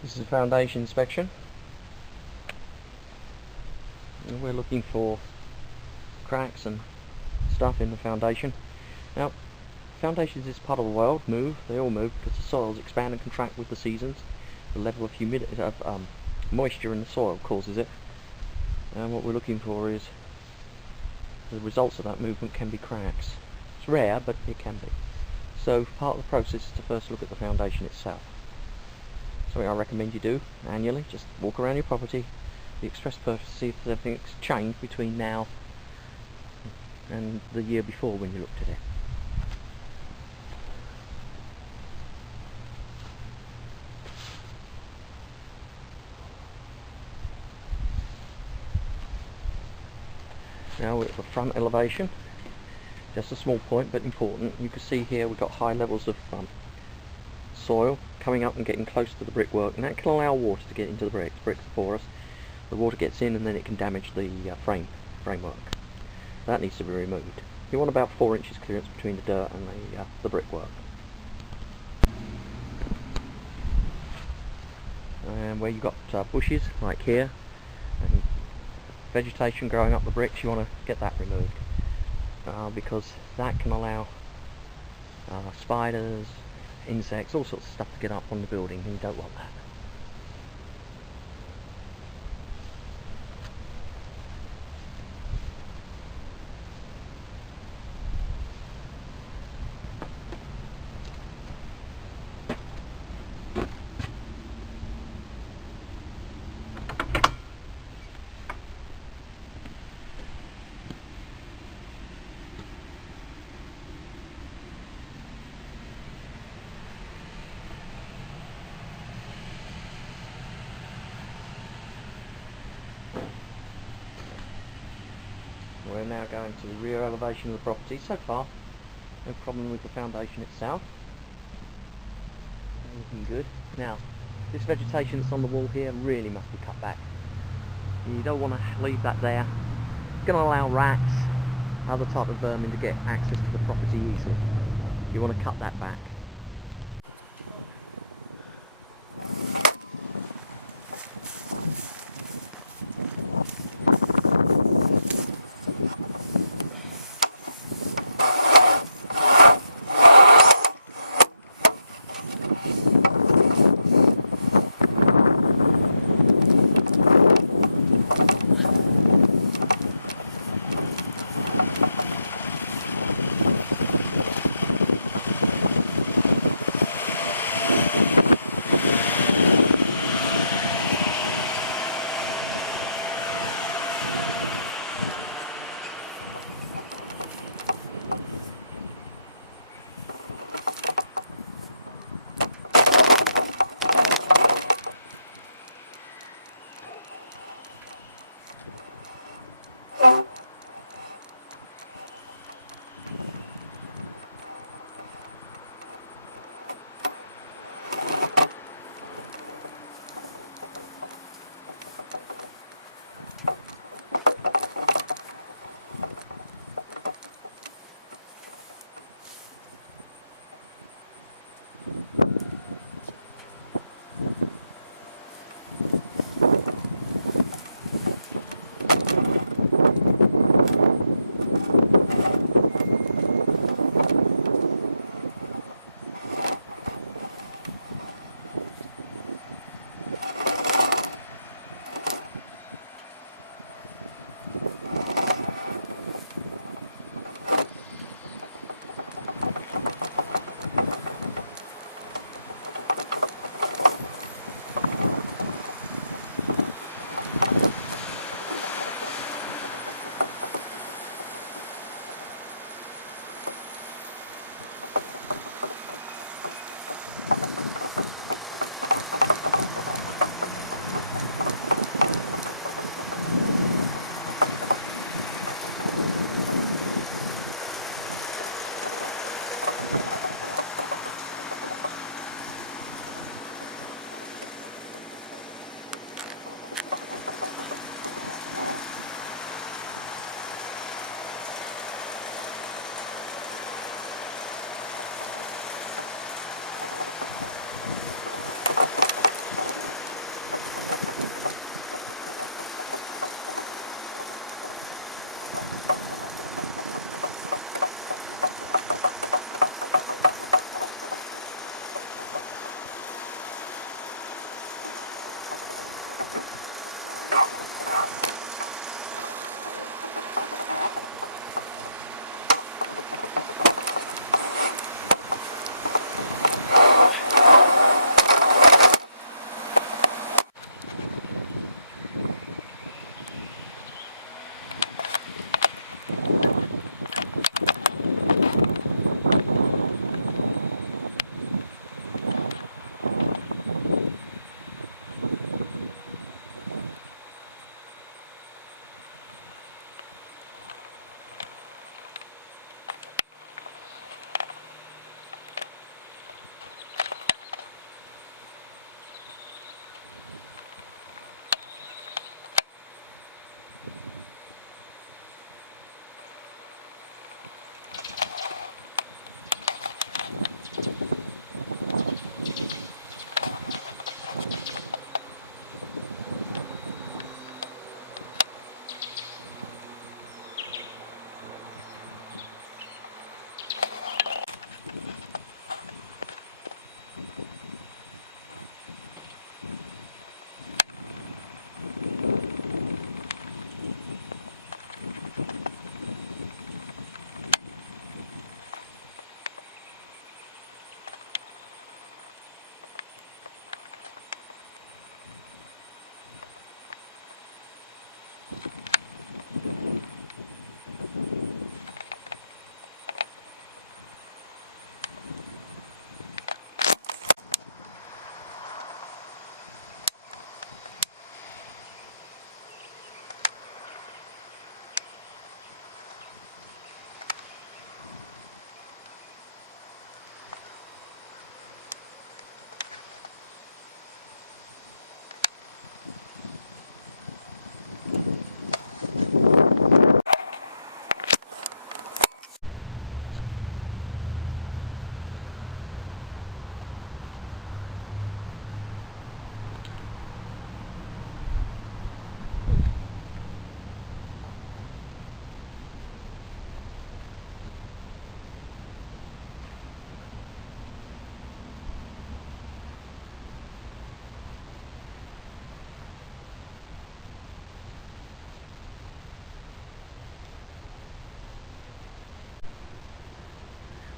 This is a foundation inspection. And we're looking for cracks and stuff in the foundation. Now, foundations is part of the world, they all move because the soils expand and contract with the seasons. The level of humidity, moisture in the soil causes it. And what we're looking for is the results of that movement can be cracks. It's rare, but it can be. So part of the process is to first look at the foundation itself. Something I recommend you do annually, just walk around your property, the express purpose, see if anything's changed between now and the year before when you looked at it. Now we're at the front elevation, just a small point but important. You can see here we've got high levels of soil coming up and getting close to the brickwork, and that can allow water to get into the bricks. Bricks are porous. The water gets in and then it can damage the framework. That needs to be removed. You want about 4 inches clearance between the dirt and the brickwork. And where you've got bushes like here and vegetation growing up the bricks, you want to get that removed because that can allow spiders, insects, all sorts of stuff to get up on the building, and you don't want that. We're now going to the rear elevation of the property. So far, no problem with the foundation itself. Looking good. Now, this vegetation that's on the wall here really must be cut back. You don't want to leave that there. It's going to allow rats, other type of vermin to get access to the property easily. You want to cut that back.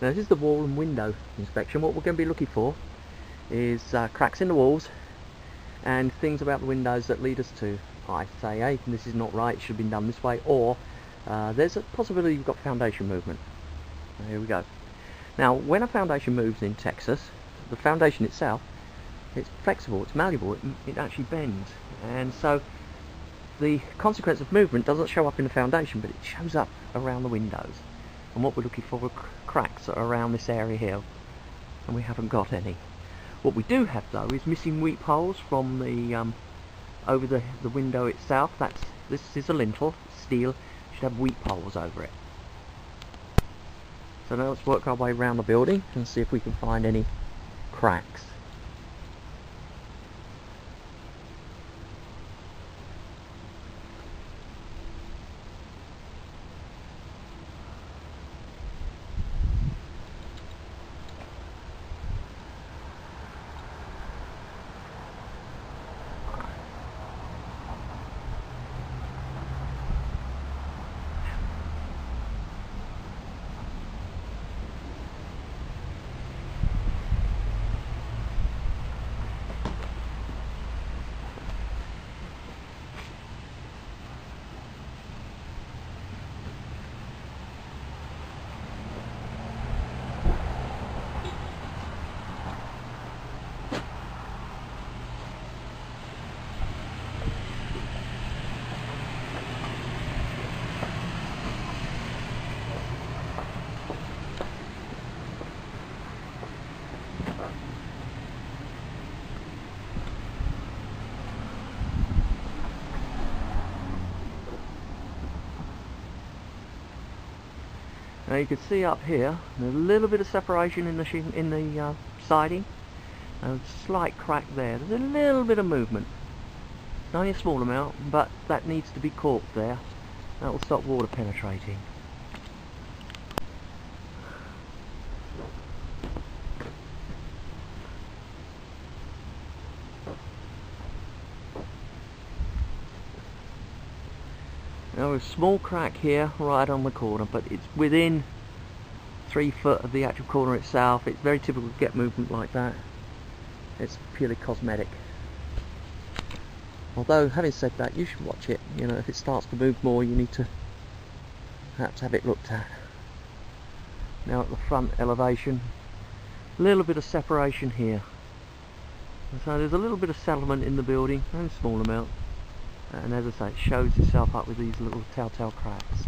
Now this is the wall and window inspection. What we're going to be looking for is cracks in the walls and things about the windows that lead us to, I say, hey, this is not right, it should have been done this way, or there's a possibility you've got foundation movement. Here we go. Now when a foundation moves in Texas, the foundation itself, it's flexible, it's malleable, it actually bends, and so the consequence of movement doesn't show up in the foundation, but it shows up around the windows. And what we're looking for are cracks around this area here, and we haven't got any. What we do have though is missing weep holes from the over the window itself. This is a lintel, steel, should have weep holes over it. So now let's work our way around the building and see if we can find any cracks. Now you can see up here, there's a little bit of separation in the siding, and a slight crack there. There's a little bit of movement, only a small amount, but that needs to be caulked there. That will stop water penetrating. Now a small crack here right on the corner, but it's within 3 foot of the actual corner itself. It's very typical to get movement like that. It's purely cosmetic. Although having said that, you should watch it. You know, if it starts to move more, you need to perhaps have it looked at. Now at the front elevation, a little bit of separation here. So there's a little bit of settlement in the building, only a small amount. And as I say, it shows itself up with these little telltale cracks.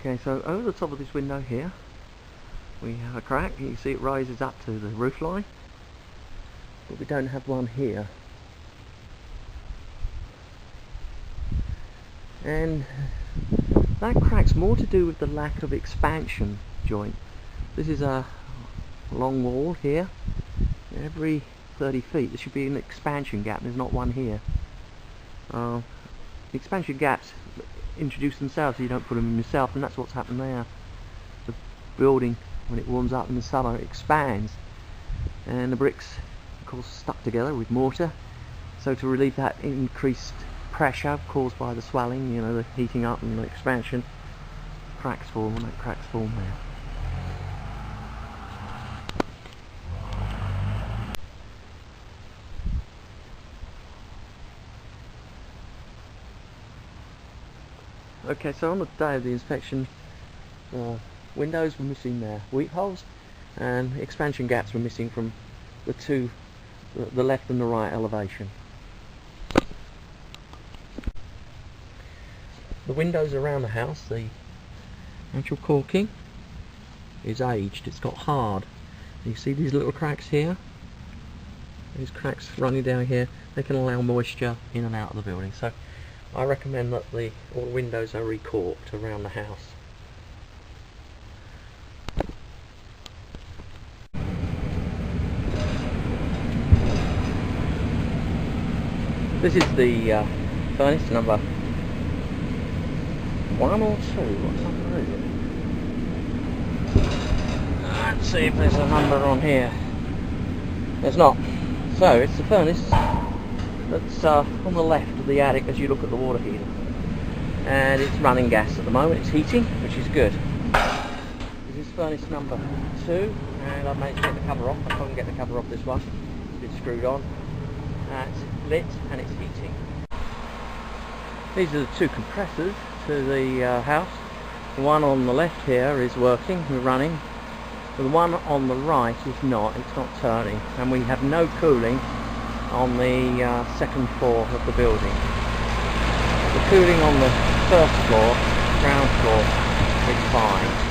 Okay, so over the top of this window here we have a crack. You can see it rises up to the roof line, but we don't have one here. And that crack's more to do with the lack of expansion joint. This is a long wall here. Every 30 feet there should be an expansion gap, and there's not one here. The expansion gaps introduce themselves, so you don't put them in yourself, and that's what's happened there. The building, when it warms up in the summer, it expands, and the bricks of course stuck together with mortar, so to relieve that increased pressure caused by the swelling, you know, the heating up and the expansion, cracks form, and that cracks form there. Okay, so on the day of the inspection, windows were missing their weep holes, and expansion gaps were missing from the left and the right elevation. The windows around the house, the actual caulking is aged, it's got hard. You see these little cracks here? These cracks running down here, they can allow moisture in and out of the building. So I recommend that all the windows are recaulked around the house. This is the furnace number 1 or 2. What number is it? Let's see if there's a number on here. There's not. So it's the furnace that's on the left of the attic as you look at the water heater, and it's running gas at the moment. It's heating, which is good. This is furnace number 2, and I've managed to get the cover off. I couldn't get the cover off this one. It's screwed on. It's lit and it's heating. These are the 2 compressors to the house. The one on the left here is working, we're running. The one on the right is not, it's not turning, and we have no cooling on the 2nd floor of the building. The cooling on the 1st floor, ground floor, is fine.